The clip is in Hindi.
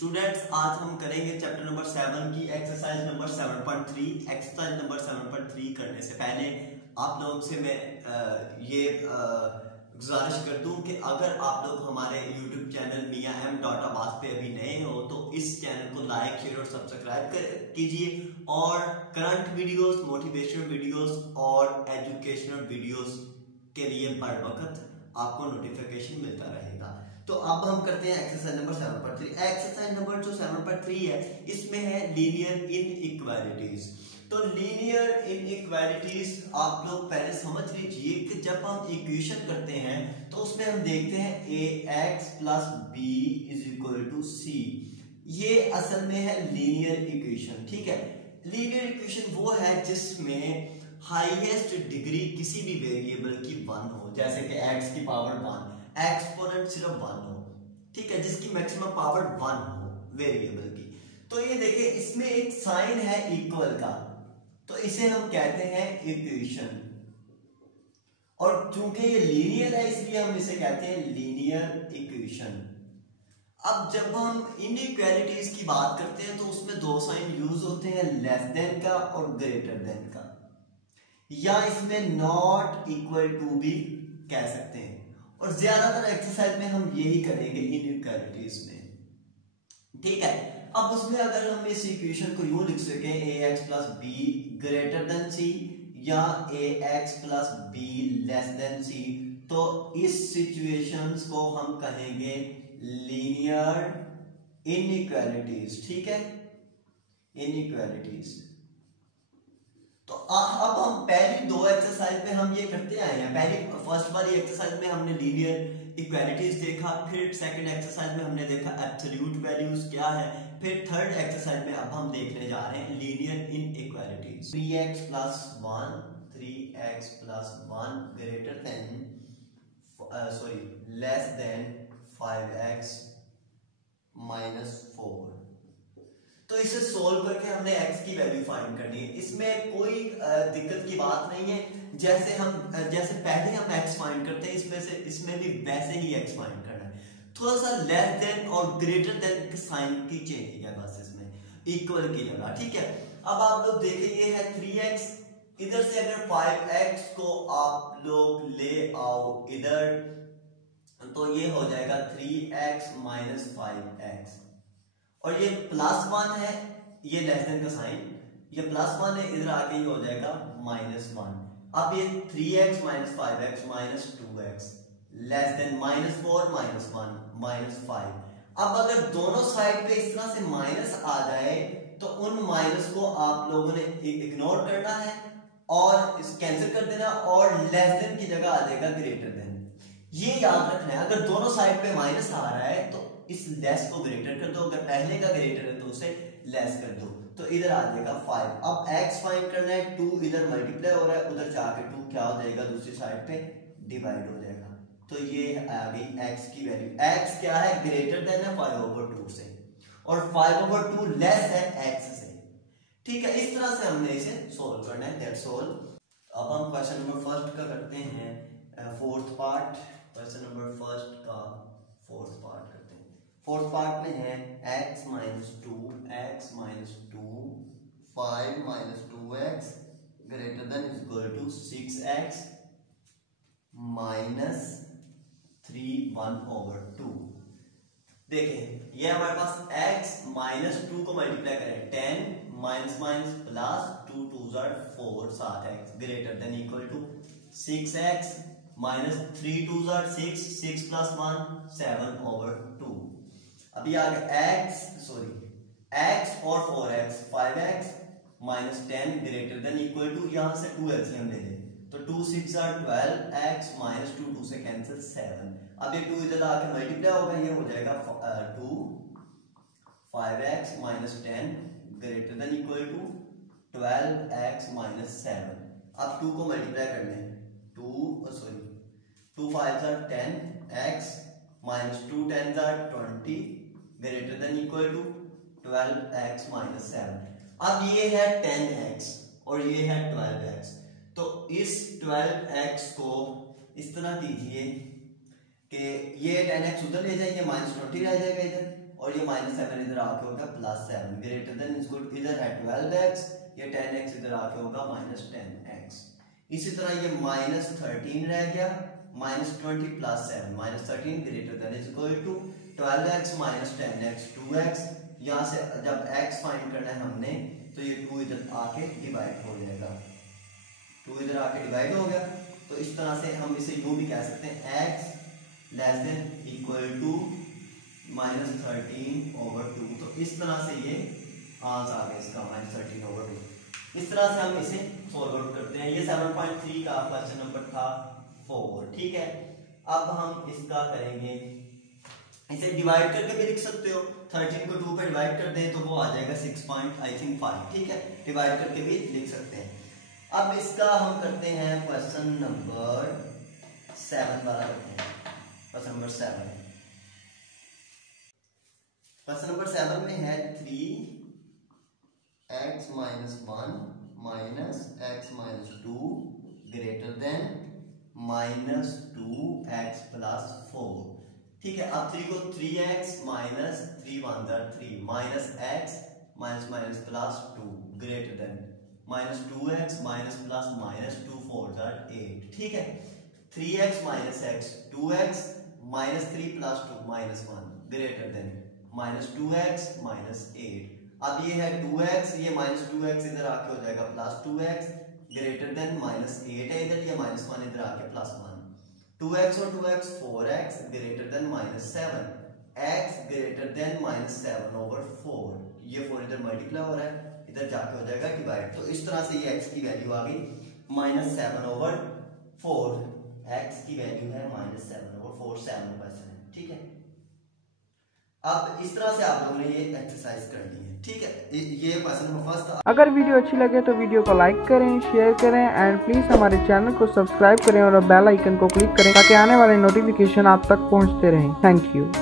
स्टूडेंट्स आज हम करेंगे चैप्टर नंबर 7 की एक्सरसाइज नंबर 7.3। एक्सरसाइज नंबर 7.3 करने से पहले आप लोगों से मैं ये गुजारिश कर दूं कि अगर आप लोग हमारे YouTube चैनल मियां एम डॉट अब्बास पे अभी नए हो तो इस चैनल को लाइक शेयर और सब्सक्राइब कीजिए और करंट वीडियोस, मोटिवेशनल वीडियोस और एजुकेशनल वीडियोस के लिए बर वक्त आपको नोटिफिकेशन मिलता रहेगा। तो अब हम करते हैं एक्सरसाइज नंबर 7.3। एक्सरसाइज नंबर जो 7.3 है इसमें है लीनियर इनइक्वालिटीज। तो लीनियर इनइक्वालिटीज आप लोग पहले समझ लीजिए कि जब हम इक्वेशन करते हैं तो उसमें हम देखते हैं ax + b = c। ये असल में है लीनियर इक्वेशन। ठीक है, लीनियर इक्वेशन वो है जिसमें हाईएस्ट डिग्री किसी भी वेरिएबल की 1 हो, जैसे कि x की पावर 1, एक्सपोनेंट सिर्फ 1 हो। ठीक है, जिसकी मैक्सिमम पावर 1 हो वेरिएबल की। तो ये देखिए इसमें एक साइन है इक्वल का, तो इसे हम कहते हैं इक्वेशन। और चूंकि ये लीनियर है इसलिए हम इसे कहते हैं लीनियर इक्वेशन। अब जब हम इनइक्वालिटीज की बात करते हैं तो उसमें दो साइन यूज होते हैं, लेस देन का और ग्रेटर देन का, या इसमें नॉट इक्वल टू भी कह सकते हैं। और ज्यादातर एक्सरसाइज में हम यही करेंगे इनइक्वालिटीज में। ठीक है, अब उसमें अगर हम इस इक्वेशन को यूं लिख सके ax + b > c या ax + b c, तो इस सिचुएशंस को हम कहेंगे लीनियर इनइक्वालिटीज। ठीक है, इनइक्वालिटीज। तो अब हम पहली दो एक्सरसाइज में हम ये करते आए हैं। पहली फर्स्ट वाली एक्सरसाइज में हमने लीनियर इक्वालिटीज देखा, फिर सेकंड एक्सरसाइज में हमने देखा एब्सोल्यूट वैल्यूज क्या है, फिर थर्ड एक्सरसाइज में अब हम देखने जा रहे हैं linear inequalities. 3x + 1 3x + 1 greater than less than 5x - 4। तो इसे सोल्व करके हमने x की वैल्यू फाइंड करनी है। इसमें कोई दिक्कत की बात नहीं है। जैसे पहले हम x फाइंड करते हैं इसमें भी वैसे ही x फाइंड करना है। थोड़ा सा लेस देन और ग्रेटर देन के साइन की चेंजिंग है बस इसमें, इक्वल की जगह। ठीक है, अब आप लोग देखें ये है 3x, इधर से अगर 5x को आप लोग ले आओ इधर तो ये हो जाएगा 3x - 5x, और ये +1 है, ये लेस देन का साइन, ये +1 है, इधर आके ये हो जाएगा -1। अब ये 3x - 5x - 2x less than -4 -1 -5। अब अगर दोनों साइड पे इस तरह से माइनस आ जाए तो उन माइनस को आप लोगों ने इग्नोर करना है और इस कैंसिल कर देना, और लेस देन की जगह आ जाएगा ग्रेटर देन। ये याद रखना है, अगर दोनों साइड पे माइनस आ रहा है तो इस लेस को ग्रेटर कर दो, अगर पहले का ग्रेटर है तो उसे लेस कर दो, तो इधर आ जाएगा 5। अब x फाइंड करना है, 2 इधर मल्टीप्लाई हो रहा है, उधर जाके 2 क्या हो जाएगा दूसरी साइड पे डिवाइड हो जाएगा। तो ये आ गई x की वैल्यू। x क्या है, ग्रेटर देन है 5/2 से, और 5/2 लेस है x से। ठीक है, इस तरह से हमने इसे सोल्व करना है, दैट्स ऑल। अब हम क्वेश्चन नंबर फर्स्ट का करते हैं fourth part. Question number first का फोर्थ पार्ट करते हैं। फोर्थ पार्ट में है x - 2 5 - 2x > 6x - 3 1/2। देखें ये हमारे पास x - 2 को मल्टीप्लाई करें, 10 - 2 2 4 7x > 6x - 3 2 6 6 + 1 7/2। अभी आ गया x और 4x 5x - 10 > यहां से 2x हम ले लें तो 2 6 12x - 2 2 से कैंसिल 7। अब ये 2 इधर आके मल्टीप्लाई होगा, ये हो जाएगा 2 5x - 10 > 12x - 7। अब 2 को मल्टीप्लाई कर लें, 2 5 10 x - 2 10 20 > 12x - 7। अब ये है 10x और ये है 12x, तो इस 12x को इस तरह कीजिए कि ये 10x उधर ले जाइए, -20 रह जाएगा इधर, और ये -7 इधर आके होगा +7 ग्रेटर देन इसको इधर है 12x, ये 10x इधर आके होगा -10x। इसी तरह ये -13 रह गया, -20 + 7 -13 greater than equal to 12x -10x 2x। यहाँ से जब x फाइंड करना है हमने तो ये 2 इधर आके डिवाइड हो जाएगा, 2 इधर आके डिवाइड हो गया। तो इस तरह से हम इसे यूं भी कह सकते हैं x <= -13/2। तो इस तरह से ये आंसर आ गया इसका -13/2। इस तरह से हम इसे सॉल्व आउट करते हैं। ये 7.3 का क्वेश्चन नंबर था 4। ठीक है, अब हम इसका करेंगे, इसे डिवाइड करके भी लिख सकते हो। 13 को 2 पे डिवाइड कर दें तो वो आ जाएगा 6.5। ठीक है, डिवाइड करके भी लिख सकते हैं। अब इसका हम करते हैं क्वेश्चन नंबर 7 वाला करते हैं। क्वेश्चन नंबर 7, क्वेश्चन नंबर 7 में है 3x - 1 - x - 2 greater than -2x + 4। ठीक है, अब 3 को 3x - 3 = 3 -x - +2 greater than -2x - +2 4 = 8। ठीक है, 3x - x 2x -3 + 2 -1 greater than -2x - 8। अब ये है 2x, ये -2x इधर आके हो जाएगा +2x ग्रेटर देन -8 है इधर, ये -1 इधर आके +1। 2x और 2x 4x greater than -7 x greater than -7/4। ये 4 इधर मल्टीप्लाई हो रहा है, इधर जाके हो जाएगा डिवाइड। तो इस तरह से ये x की वैल्यू आ गई -7/4। x की वैल्यू है -7/4, 7%। ठीक है, अब इस तरह से आप लोगों ने ये एक्सरसाइज करनी है। ठीक है, ये क्वेश्चन नंबर फर्स्ट था। अगर वीडियो अच्छी लगे तो वीडियो को लाइक करें, शेयर करें एंड प्लीज़ हमारे चैनल को सब्सक्राइब करें और बेल आइकन को क्लिक करें ताकि आने वाले नोटिफिकेशन आप तक पहुंचते रहें। Thank you.